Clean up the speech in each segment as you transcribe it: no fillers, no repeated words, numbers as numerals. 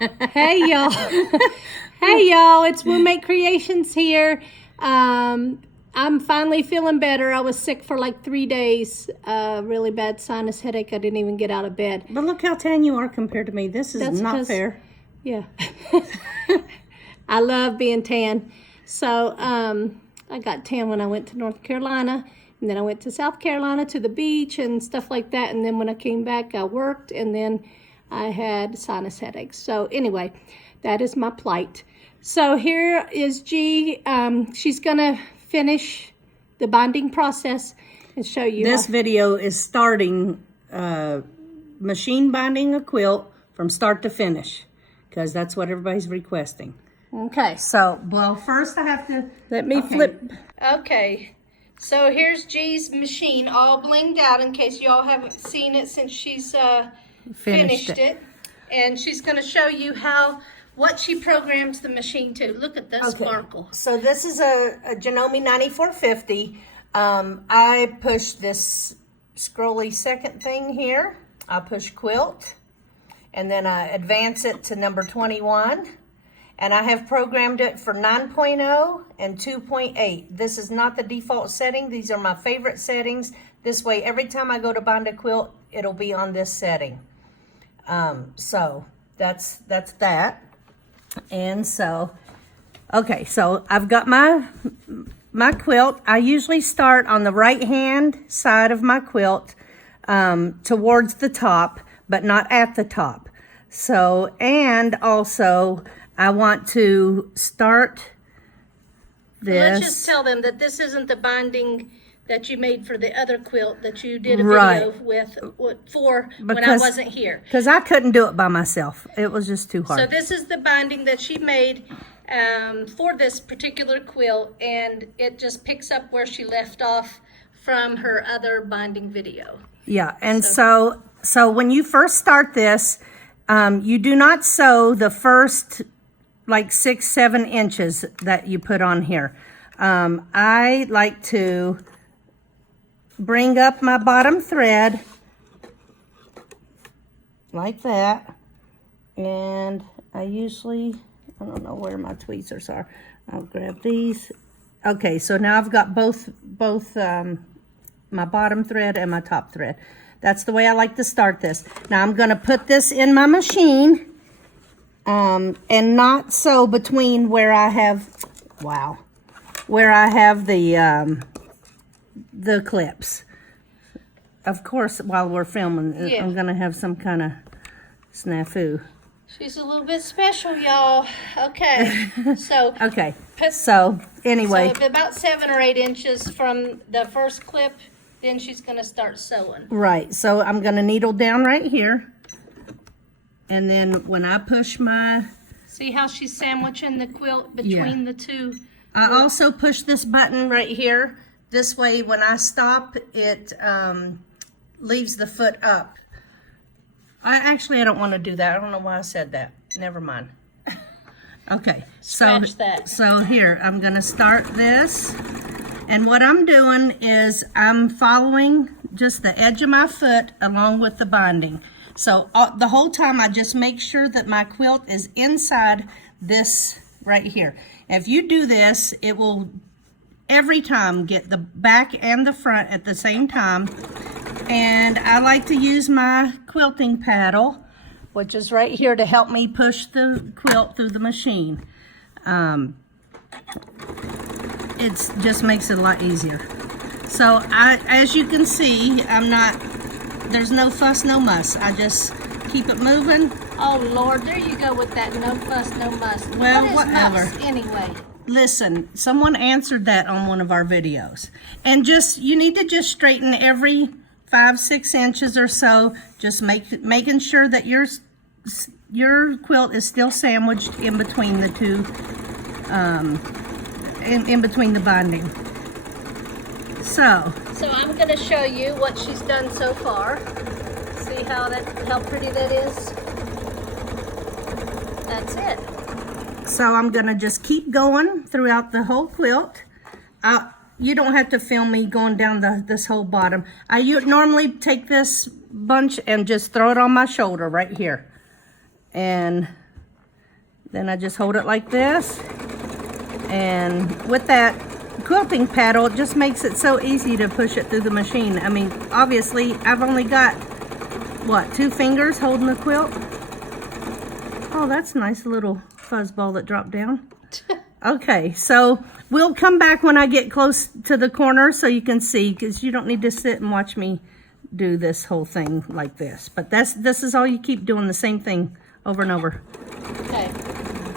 Hey y'all. Hey y'all, it's Roommate Creations here. I'm finally feeling better. I was sick for like 3 days. Really bad sinus headache. I didn't even get out of bed. But look how tan you are compared to me. This is not fair. Yeah. I love being tan. So I got tan when I went to North Carolina. And then I went to South Carolina to the beach and stuff like that. And then when I came back, I worked. And then I had sinus headaches. So anyway, that is my plight. So here is G. She's going to finish the bonding process and show you. This video is starting machine binding a quilt from start to finish, because that's what everybody's requesting. Okay. So, well, first I have to... Let me flip. Okay. So here's G's machine all blinged out in case y'all haven't seen it since she's finished it. And she's going to show you what she programs the machine to. Look at the sparkle. So this is a Janome 9450. I push this scrolly second thing here. I push quilt, and then I advance it to number 21. And I have programmed it for 9.0 and 2.8. This is not the default setting. These are my favorite settings. This way, every time I go to bind a quilt, it'll be on this setting. So that's that. And so, okay, so I've got my quilt. I usually start on the right hand side of my quilt towards the top, but not at the top. So, and also I want to start this. Let's just tell them that this isn't the binding that you made for the other quilt that you did a video when I wasn't here. Because I couldn't do it by myself. It was just too hard. So this is the binding that she made for this particular quilt, and it just picks up where she left off from her other binding video. Yeah, and so when you first start this, you do not sew the first like 6-7 inches that you put on here. I like to bring up my bottom thread like that, and I don't know where my tweezers are. I'll grab these. Okay, so now I've got both my bottom thread and my top thread. That's the way I like to start this. Now I'm going to put this in my machine and not sew between where I have the clips. Of course, while we're filming, I'm going to have some kind of snafu. She's a little bit special, y'all. Okay. So okay. So anyway. So about 7 or 8 inches from the first clip, then she's going to start sewing. Right. So I'm going to needle down right here. And then when I push my... See how she's sandwiching the quilt between the two? I also push this button right here. This way, when I stop, it leaves the foot up. I don't want to do that. I don't know why I said that. Never mind. Okay. Scratch that. So here, I'm going to start this. And what I'm doing is I'm following just the edge of my foot along with the binding. So the whole time I just make sure that my quilt is inside this right here. If you do this, it will every time get the back and the front at the same time. And I like to use my quilting paddle, which is right here, to help me push the quilt through the machine. It just makes it a lot easier. So as you can see, there's no fuss, no muss. I just keep it moving. Oh Lord, there you go with that no fuss, no muss. Well, what is whatever. Muss, anyway. Listen, someone answered that on one of our videos. And you need to just straighten every 5-6 inches or so, just making sure that your quilt is still sandwiched in between the two, in between the binding. So I'm going to show you what she's done so far. See how pretty that is? That's it. So I'm going to just keep going throughout the whole quilt. You don't have to film me going down this whole bottom. I normally take this bunch and just throw it on my shoulder right here. And Then I just hold it like this. And with that quilting paddle, it just makes it so easy to push it through the machine. I mean, obviously, I've only got, what, 2 fingers holding the quilt? Oh, that's a nice little fuzzball that dropped down. Okay, so we'll come back when I get close to the corner so you can see, because you don't need to sit and watch me do this whole thing like this. But this is all you keep doing, the same thing over and over. Okay.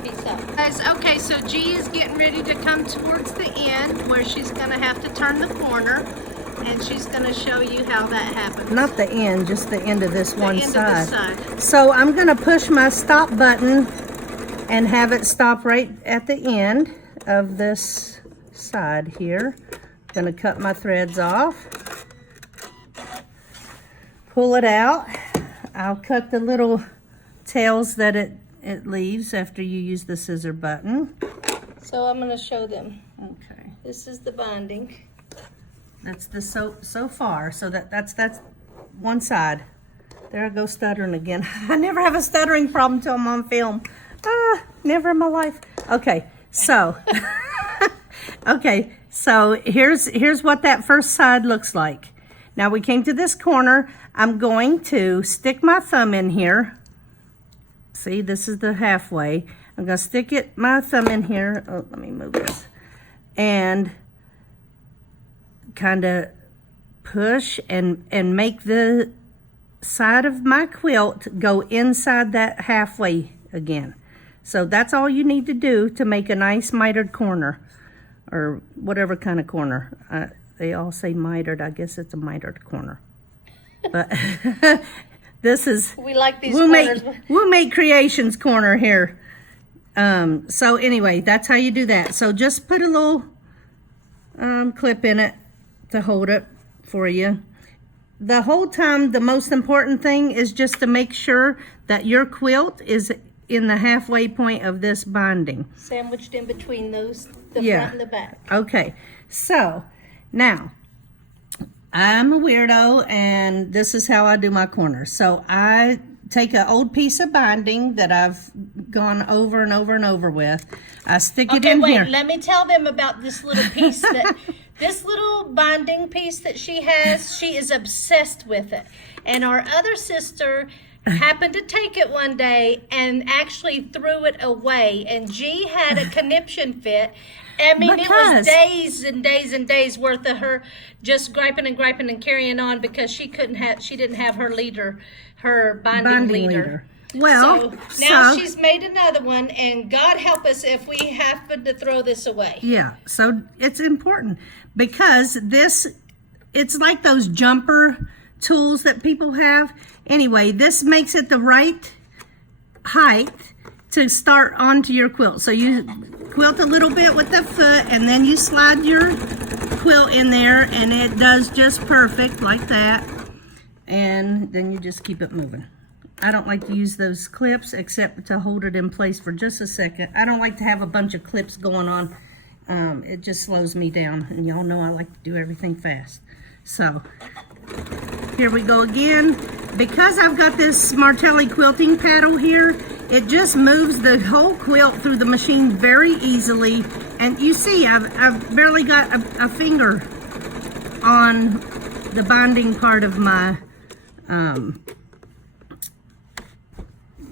Peace out. Guys, okay, so G is getting ready to come towards the end where she's going to have to turn the corner, and she's going to show you how that happens. Not the end, just the end of this one side. Of this side. So I'm going to push my stop button and have it stop right at the end of this side here. Going to cut my threads off. Pull it out. I'll cut the little tails that it leaves after you use the scissor button. So I'm going to show them. Okay. This is the binding. That's the so far. So that's one side. There I go stuttering again. I never have a stuttering problem till I'm on film. Never in my life. Okay, so okay, so here's what that first side looks like. Now we came to this corner. I'm going to stick my thumb in here. See, this is the halfway. I'm gonna stick my thumb in here. Oh, let me move this. And kind of push and make the side of my quilt go inside that halfway again. So that's all you need to do to make a nice mitered corner, or whatever kind of corner. They all say mitered. I guess it's a mitered corner. But this is, we like these corners. We'll make Creations corner here. So anyway, that's how you do that. So just put a little clip in it to hold it for you. The whole time, the most important thing is just to make sure that your quilt is in the halfway point of this binding. Sandwiched in between those, the front and the back. Okay, so now I'm a weirdo and this is how I do my corners. So I take an old piece of binding that I've gone over and over and over with. I stick it in here. Let me tell them about this little piece that this little binding piece that she has. She is obsessed with it. And our other sister happened to take it one day and actually threw it away. And G had a conniption fit. I mean, it was days and days and days worth of her just griping and carrying on because she didn't have her leader, her binding leader. Well, so now she's made another one, and God help us if we happen to throw this away. Yeah, so it's important because it's like those jumper tools that people have. Anyway, this makes it the right height to start onto your quilt. So you quilt a little bit with the foot, and then you slide your quilt in there, and it does just perfect like that. And then you just keep it moving. I don't like to use those clips except to hold it in place for just a second. I don't like to have a bunch of clips going on. It just slows me down, and y'all know I like to do everything fast. So here we go again. Because I've got this Martelli quilting paddle here, it just moves the whole quilt through the machine very easily. And you see, I've barely got a finger on the binding part of my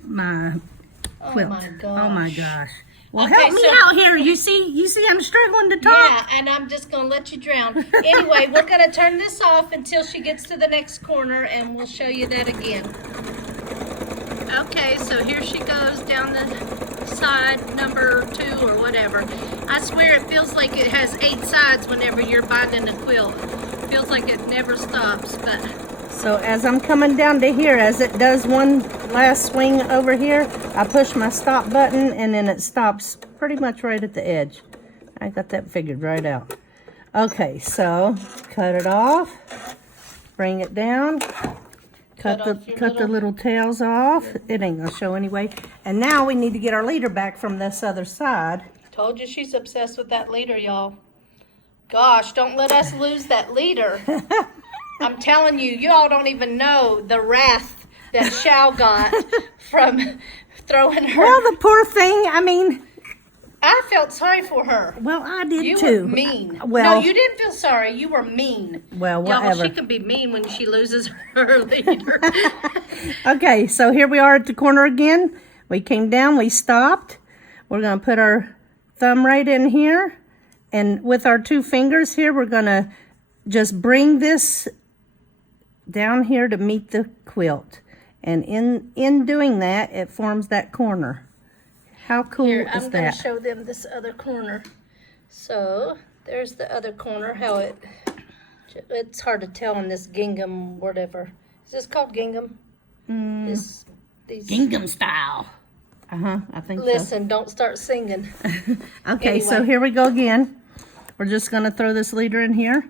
my quilt. Oh my gosh. Oh my gosh. Well, Okay, help me out here. You see I'm struggling to talk. Yeah, and I'm just going to let you drown. Anyway, we're going to turn this off until she gets to the next corner, and we'll show you that again. Okay, so here she goes down the side number 2 or whatever. I swear it feels like it has 8 sides whenever you're binding a quilt. It feels like it never stops, but... So as I'm coming down to here, as it does one last swing over here, I push my stop button and then it stops pretty much right at the edge. I got that figured right out. Okay, so cut it off, bring it down, cut the little tails off. It ain't gonna show anyway. And now we need to get our leader back from this other side. Told you she's obsessed with that leader, y'all. Gosh, don't let us lose that leader. I'm telling you, you all don't even know the wrath that Shao got from throwing her. Well, the poor thing, I mean, I felt sorry for her. well, I did You too. were mean. Well, No, you didn't feel sorry. You were mean. well, Y'all, whatever. she can be mean when she loses her leader. Okay, so here we are at the corner again. We came down, we stopped. We're going to put our thumb right in here. And with our 2 fingers here, we're going to just bring this down here to meet the quilt. And in doing that, it forms that corner. How cool Here, is I'm going that? to show them this other corner. So, there's the other corner, how it's hard to tell in this gingham, whatever. Is this called gingham? These. Gingham style. I think Listen, don't start singing. so. Okay, so Anyway. here we go again. We're just going to throw this leader in here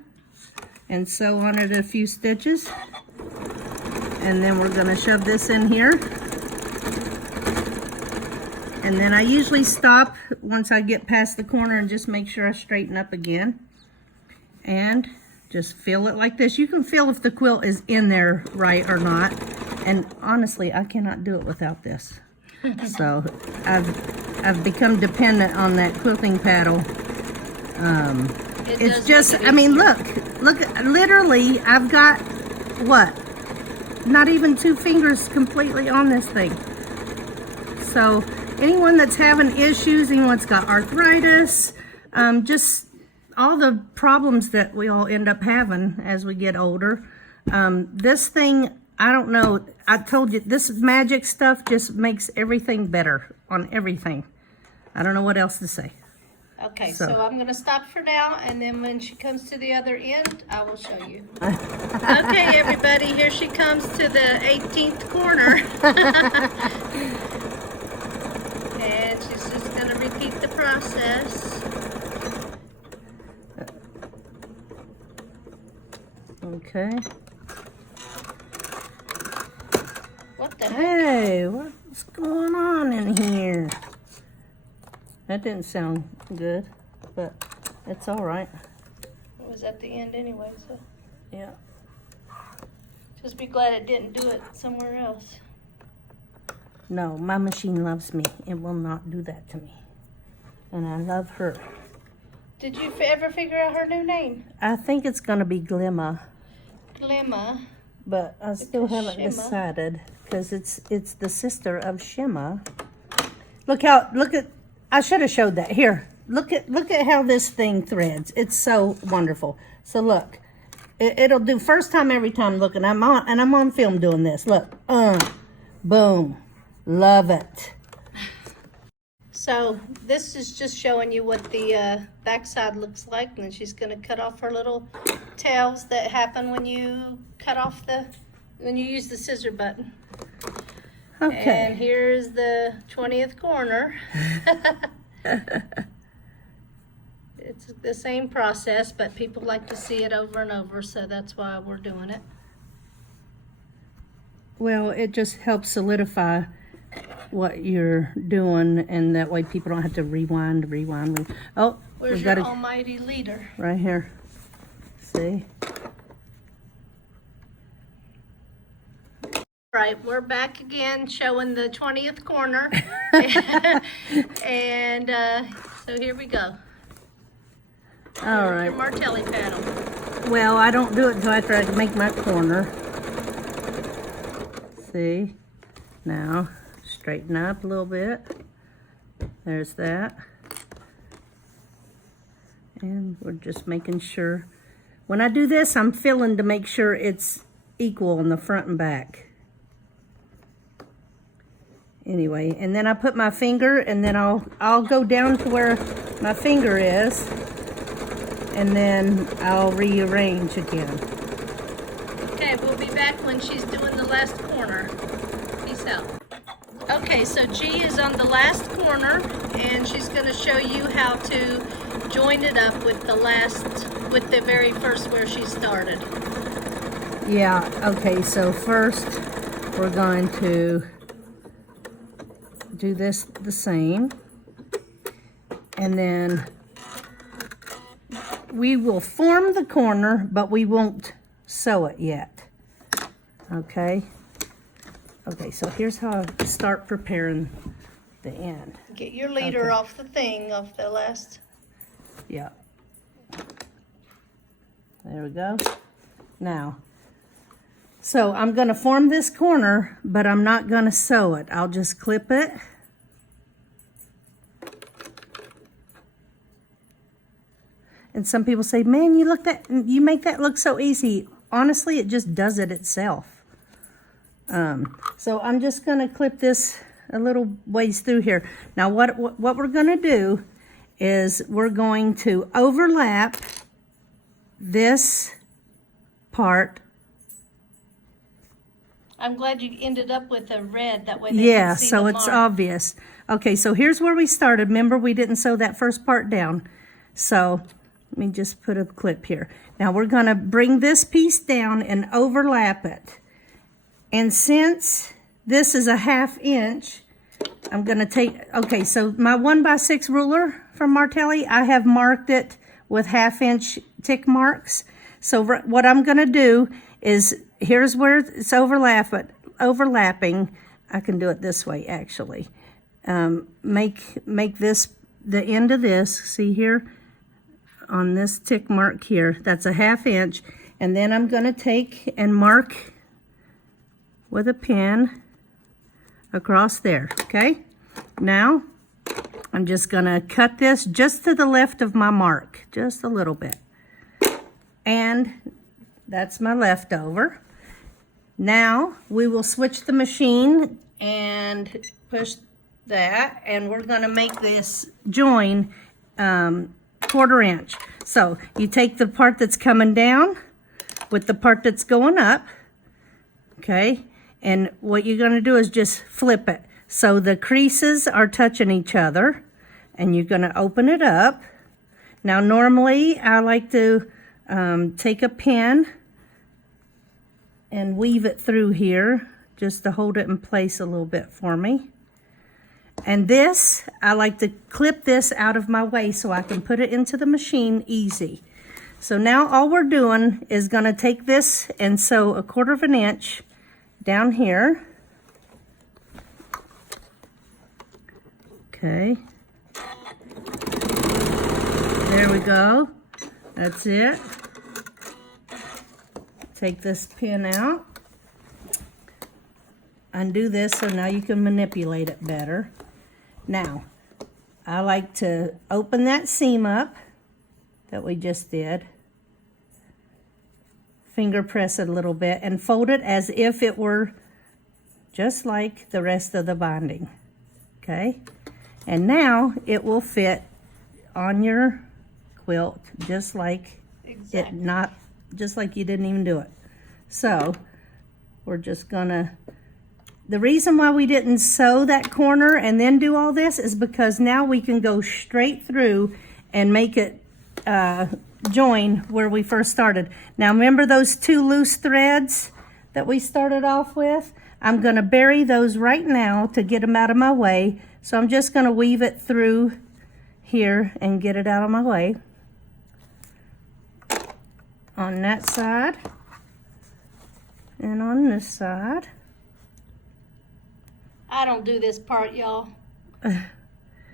and sew on it a few stitches. And then we're going to shove this in here. And then I usually stop once I get past the corner and just make sure I straighten up again. And just feel it like this. You can feel if the quilt is in there right or not. And honestly, I cannot do it without this. So I've become dependent on that quilting paddle. It's just, I mean, look, literally, I've got, what? Not even 2 fingers completely on this thing. So anyone that's having issues, anyone that's got arthritis, just all the problems that we all end up having as we get older. This thing, I don't know, I told you, this magic stuff just makes everything better on everything. I don't know what else to say. Okay, so I'm going to stop for now, and then when she comes to the other end, I will show you. Okay, everybody, here she comes to the 18th corner. And she's just going to repeat the process. Okay. What the heck? Hey, what's going on in here? That didn't sound good, but it's all right. It was at the end anyway, so Yeah. just be glad it didn't do it somewhere else. No, my machine loves me. It will not do that to me. And I love her. Did you ever figure out her new name? I think it's going to be Glimma, Glimma. but I still haven't Shimma. decided because it's the sister of Shimma. Look at, I should have showed that. Here, look at how this thing threads. It's so wonderful. So look, it'll do first time every time. Look, and I'm on film doing this. Look, boom, love it. So this is just showing you what the backside looks like, and then she's going to cut off her little tails that happen when you when you use the scissor button. Okay. And here's the 20th corner. It's the same process, but people like to see it over and over, so that's why we're doing it. Well, it just helps solidify what you're doing, and that way people don't have to rewind. Oh, Where's we've your got it almighty leader? right here. See? Right, we're back again showing the 20th corner. And so here we go. All Your right. Martelli paddle. Well, I don't do it until after I make my corner. See? Now, straighten up a little bit. There's that. And we're just making sure. When I do this, I'm feeling to make sure it's equal on the front and back. Anyway, and then I put my finger, and then I'll go down to where my finger is, and then I'll rearrange again. Okay, we'll be back when she's doing the last corner. Peace out. Okay, so G is on the last corner, and she's going to show you how to join it up with the very first where she started. Yeah, okay, so first we're going to do this the same, and then we will form the corner, but we won't sew it yet. Okay, Okay, so here's how I start preparing the end. Get your leader off the thing, off the last. Yeah. There we go. Now, so I'm going to form this corner, but I'm not going to sew it. I'll just clip it. And some people say, man, you make that look so easy. Honestly, it just does it itself. So I'm just going to clip this a little ways through here. Now what we're going to do is we're going to overlap this part. I'm glad you ended up with a red, that way they Yeah, can see so the it's mark. obvious. Okay, so here's where we started. Remember, we didn't sew that first part down. So let me just put a clip here. Now we're going to bring this piece down and overlap it. And since this is a 1/2 inch, I'm going to take, okay, so my 1x6 ruler from Martelli, I have marked it with 1/2 inch tick marks. So what I'm going to do is, here's where it's overlapping. I can do it this way, actually. Make this, the end of this, see here, on this tick mark here, that's a 1/2 inch. And then I'm going to take and mark with a pen across there, okay? Now, I'm just going to cut this just to the left of my mark, just a little bit. And that's my leftover. Now, we will switch the machine and push that, and we're going to make this join 1/4 inch. So, you take the part that's coming down with the part that's going up, okay? And what you're going to do is just flip it. So the creases are touching each other, and you're going to open it up. Now normally I like to take a pin and weave it through here just to hold it in place a little bit for me. And this, I like to clip this out of my way so I can put it into the machine easy. So now all we're doing is going to take this and sew 1/4 inch down here. Okay. There we go. That's it. Take this pin out. Undo this so now you can manipulate it better. Now, I like to open that seam up that we just did. Finger press it a little bit and fold it as if it were just like the rest of the binding. Okay? And now it will fit on your quilt just like just like you didn't even do it. So, we're just gonna, the reason why we didn't sew that corner and then do all this is because now we can go straight through and make it join where we first started. Now remember those 2 loose threads that we started off with? I'm going to bury those right now to get them out of my way. So I'm just going to weave it through here and get it out of my way. On that side and on this side. I don't do this part, y'all.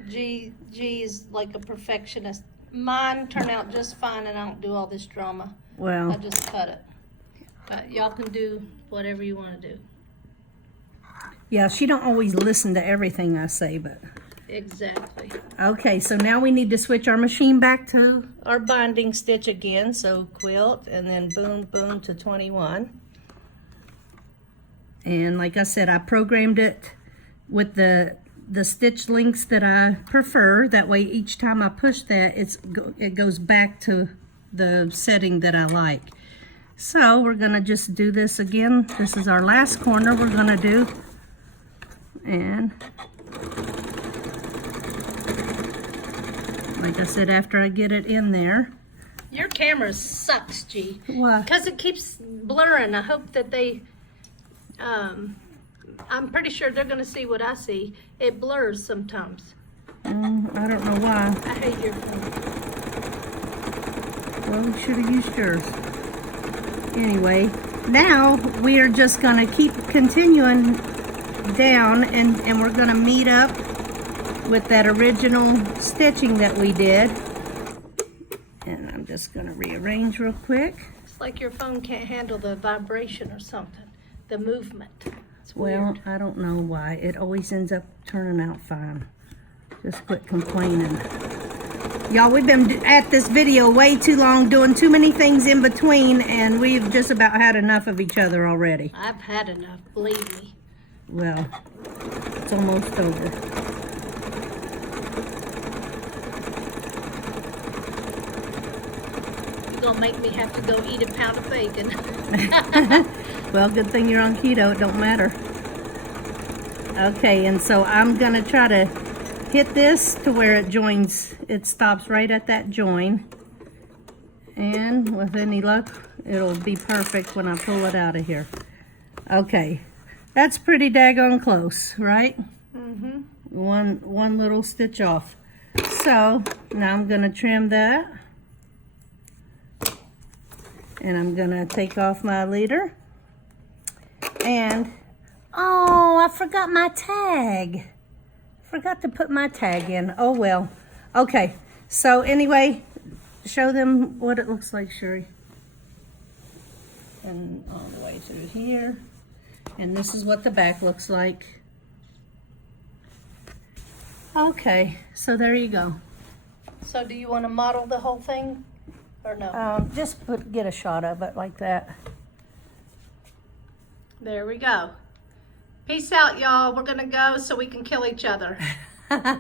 G is like a perfectionist. Mine turn out just fine, and I don't do all this drama. Well, I just cut it. But y'all can do whatever you want to do. yeah, she don't always listen to everything I say, but Exactly. okay, so now we need to switch our machine back to our binding stitch again. So quilt and then boom, boom to 21. And like I said, I programmed it with the stitch lengths that I prefer. That way each time I push that, it goes back to the setting that I like. So we're gonna just do this again. This is our last corner we're gonna do. And like I said, after I get it in there. Your camera sucks, G. Why? Because it keeps blurring. I hope that they, I'm pretty sure they're going to see what I see. It blurs sometimes. I don't know why. I hate your phone. Well, we should have used yours. Anyway, now we are just going to keep continuing down, and we're gonna meet up with that original stitching that we did. And I'm just gonna rearrange real quick. It's like your phone can't handle the vibration or something, the movement. It's Well, weird. I don't know why. It always ends up turning out fine. Just quit complaining. Y'all, we've been at this video way too long, doing too many things in between, and we've just about had enough of each other already. I've had enough, believe me. Well, it's almost over. You're gonna make me have to go eat a pound of bacon. Well, good thing you're on keto. It don't matter. Okay, and so I'm gonna try to hit this to where it joins. It stops right at that join. And with any luck, it'll be perfect when I pull it out of here. Okay, that's pretty daggone close, right? Mm-hmm. One little stitch off. So now I'm gonna trim that. And I'm gonna take off my leader. And, oh, I forgot my tag. Forgot to put my tag in. Oh well. Okay, so anyway, show them what it looks like, Sherry. And all the way through here. And this is what the back looks like. Okay, so there you go. So do you want to model the whole thing or no? Just get a shot of it like that. There we go. Peace out, y'all. We're gonna go so we can kill each other.